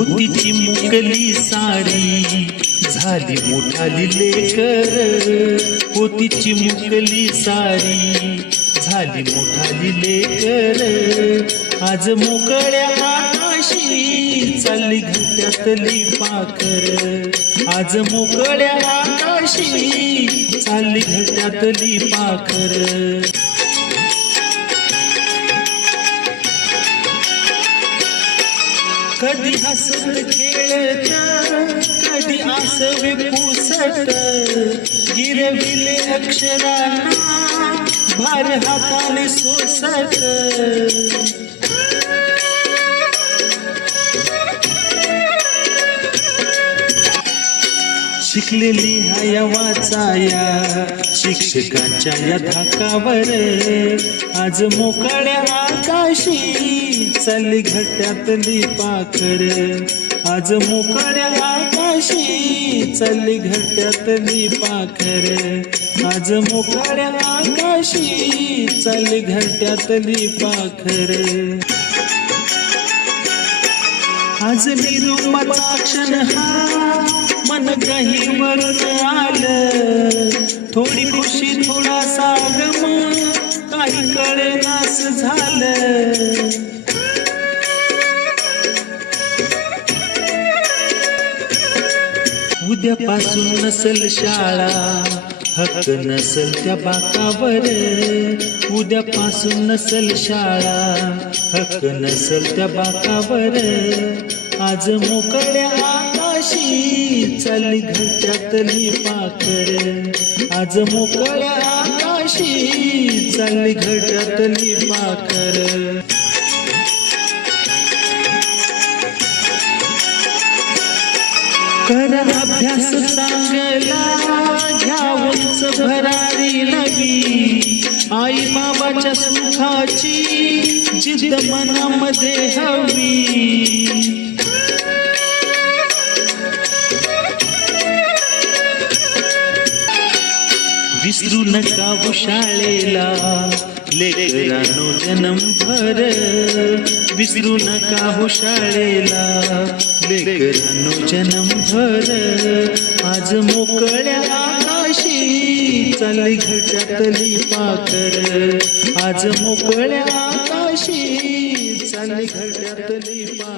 होतीची मुकली सारी झाली मोठाली लेकर, होतीची मुकली सारी झाली मोठाली लेकर, आज मोकळ्या आकाशी चालली घरट्यातली पाखर, आज मोकळ्या आकाशी चालली घरट्यातली पाखर. कधी हसत खेळत कधी आसवे पुसत, गिरविले अक्षरांना भार हाताने सोसत. शिकलेली हाया वाचाया शिक्षकांच्या या धाकावर, आज मोकळ्या आकाशी चालली घरट्यातली पाखर, आज मोकळ्या आकाशी चालली घरट्यातली पाखर, आज मोकळ्या आकाशी चालली घरट्यातली पाखर. आज निरोपाचा क्षण हा मन गहीवर आलं, थोडी खुशी थोडासा गम काही कळेनास झालं. उद्यापासून नसल शाळा हक्क नसल त्या बाकावर, उद्यापासून नसल शाळा हक्क नसल त्या बाकावर, आज मोकळ्या आकाशी चालली घरट्यातली पाखर, आज मोकळ्या आकाशी चालली घरट्यातली पाखर. कर अभ्यास चांगला घ्या उंच भरारी नवी, आई बाबाच्या सुखाची जिद्द मनामध्ये हवी. विसरू नका शाळेला लेकरांनो जन्मभर, विसरू नका शाळेला लेकरांनो जन्मभर, आज मोकळ्या आकाशी चालली घरट्यातली पाखर, आज मोकळ्या आकाशी चालली घरट्यातली पाखर.